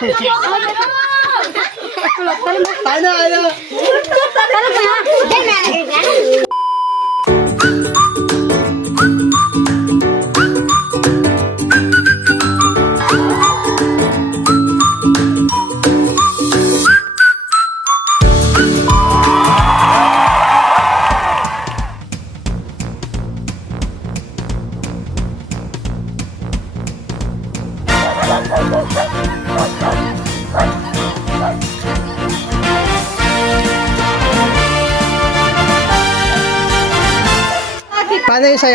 Ano?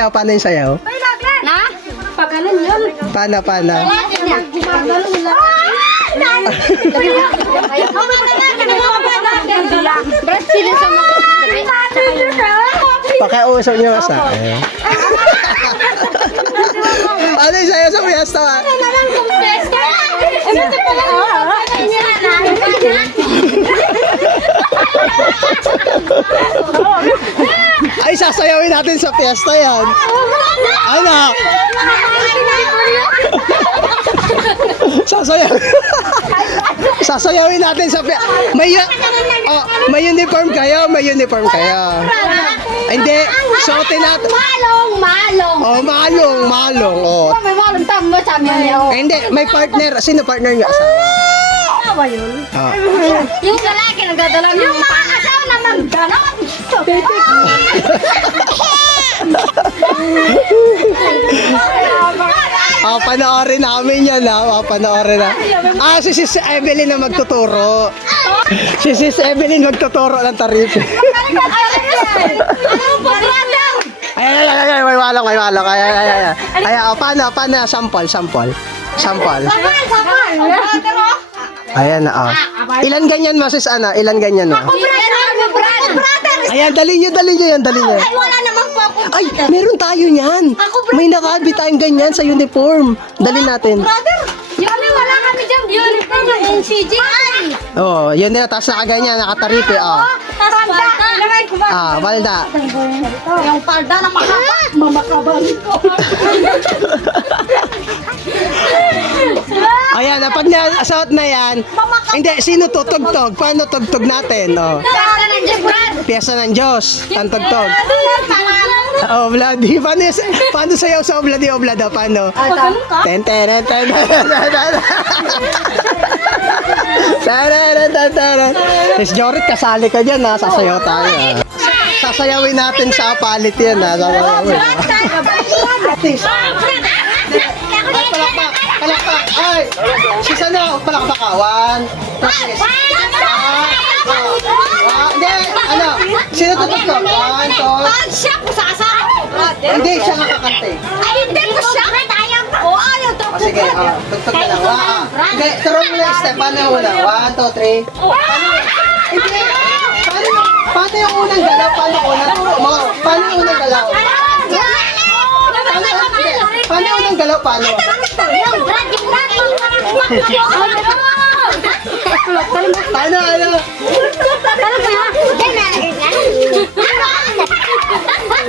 Paano yung sayaw? Na? Pagalan yun. Paano? Brad, sila sa mga Pakiusap nyo sa Ano yung sayaw sa fiesta? Ay, sasayawin natin sa fiesta yan. Ano? Sasayawin natin sa fiesta. May uniform kayo? Hindi, suotin natin. Malong. Oh, malong. Oh. May malong tama sa amin niyo. Hindi, may partner. Sino partner niyo? Ano ba yun? Oh. Yung lalaki nagdadala ng yung mga asawa na magdalawang Panoorin namin yan panoorin na. Si Sis Evelyn na magtuturo. Si Sis Evelyn magtuturo ng tarife. Ay, may walong. Ay, paano? Sample. Ayan na, Ilan ganyan mo, Sis Ana? Ilan ganyan mo? Ayan, dali nyo yan. Ay, wala naman po ako. Ay, meron tayo niyan. May nakabi tayong ganyan sa uniform. Dali natin. Brother, yun, wala kami dyan. Yun, yung NCG. Oh, yun na, tapos nakaganyan, nakataripe, Palda. Ilagay ko ba? Balda. Yung palda na mahaba. Mamakabalik ko. Ayan, pag nasuot na yan, hindi, sino tutugtog? Paano tugtog natin? Pesta ng Diyos, Brad. Piyesa ng Diyos, ang tugtog. Obladi, paano sayaw sa obladi? Paano? Ten. Miss Jorit, kasali ka dyan, sasayaw tayo. Sasayawin natin sa palit yan, Palakpak! Ay! Sis ano? Palakpak ka? 1, 2, 3. Hindi! Ano? Sino tutugtog? 1, 2. Siya po sasa. Hindi, siya kakakante. Ay, hindi po siya. Ayaw to. Sige, tugtog ka lang. Hindi, turuan mo na yung step. Paano yung una? 1, 2, 3. Hindi! Paano yung unang galaw? Paano yung unang galaw? Paano yung unang galaw? Paano? Ano?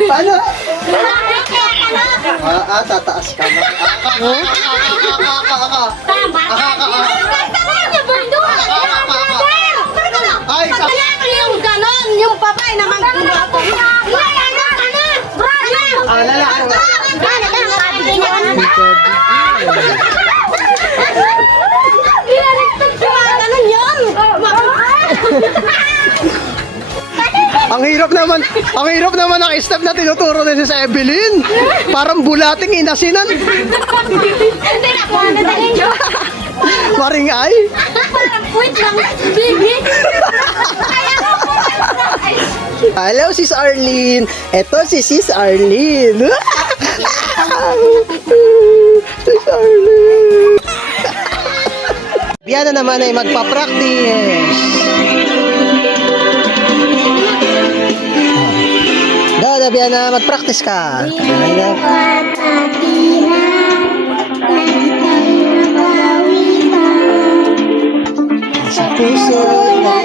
Paano? Tataas ka na. Ay, yung ganon, yung papay naman kumato. Ang hirap naman ang step na tinuturo ni si Evelyn. Parang bulating inasinan. Hindi na po, nadalhin nyo. Maringay. Parang puwit lang, baby. Hello, Sis Arlene. Ito si Sis Arlene. Sis Arlene. Biana naman ay magpa-practice. Dada, Biana, mag-practice ka. Sa puso na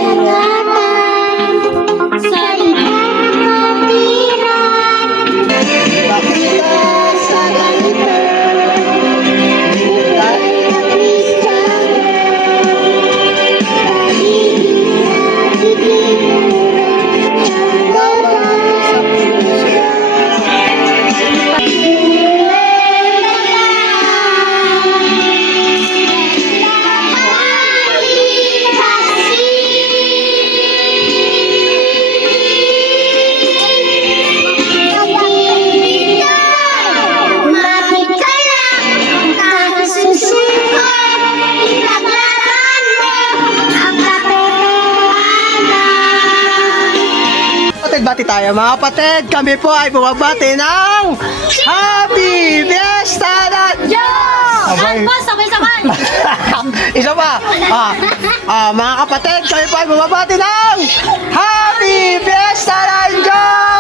bati tayo. Mga kapatid, kami po ay bumabati ng Happy Fiesta na... Yan po, sabay-sabay. Isa pa. Mga kapatid, kami po ay bumabati ng Happy Fiesta na...